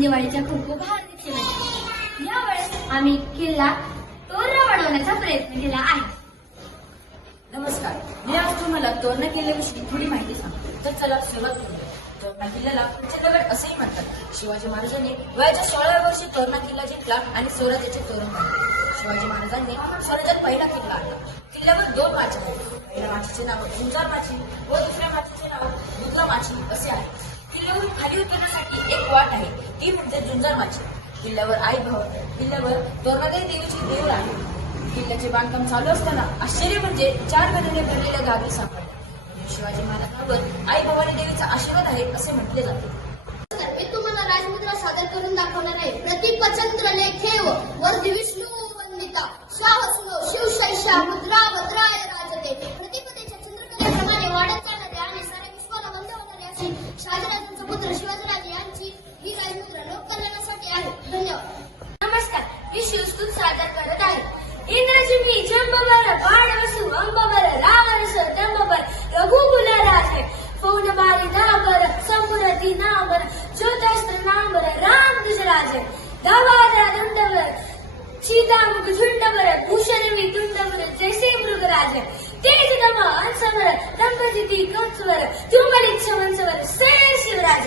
दिवाळीच्या खूप खूप हार्दिक शुभेच्छा। यावेळेस आम्ही किल्ला तोरणा वाढवण्याचा प्रयत्न केला आहे। नमस्कार, मी आज तुम्हाला तोरणा किल्ल्याविषयी थोडी माहिती सांगतो। तर चला सुरुवात करूया। तोरणा किल्ल्याला पंचदगड असेही म्हणतात। शिवाजी महाराजांनी वयाच्या 16व्या वर्षी तोरणा किल्ला जिंकला आणि स्वराज्याचे तोरण बांधले। शिवाजी महाराजांनी स्वराज्यात पहिला किल्ला आणला। किल्ल्यावर 2 माची आहेत। पहिल्या माचीचे नाव झुंजार माची व दुसऱ्या माचीचे नाव दुर्गा माची असे आहे। किल्ल्यावरून खाली उतरण्यासाठी एक वाट आहे, ती म्हणजे झुंजार माची। किल्ल्यावर आई भवन, किल्ल्यावर तोरणादेवी देवीची देऊळ आहे। किल्ल्याचे बांधकाम चालू असताना आश्चर्य म्हणजे 4 गणने भरलेल्या गावी सापडल्या। शिवाजी महाराजांवर आई भवानी देवीचा आशीर्वाद आहे असे म्हटले जाते। मी तुम्हाला राजमुद्रा सादर करून दाखवणार आहे। प्रतिपचंद्र लेखेव वर्धि विष्णू वंदिता स्वाहसुनो शिवशैषा मुद्रा भद्राय राजते। प्रतिपदेच्या चंद्रकलेप्रमाणे वाढत जाणारे आणि सारे विश्वाला वंद होणारे अशी शहाजीराजांचा पुत्र शिवाजीराजे यांची ही राजमुद्रा लोककल्याणासाठी आहे। धन्यवाद। नमस्कार, मी शिवस्तुत सादर करत आहे। इंद्रजिमी जंबबर बाणवसु अंबबर रावरस दंबबर रघुकुल राजे पौनबारी दाबर संपुर दिनाबर ज्योतास्त्र नांबर राम दुजराज दावादरा दंडवर सीतामुख झुंडवर भूषणवी तुंडवर जैसे मृगराज तेज दम अंसवर दंपजिती कंसवर तुंबलिक शमंसवर से शिवराज।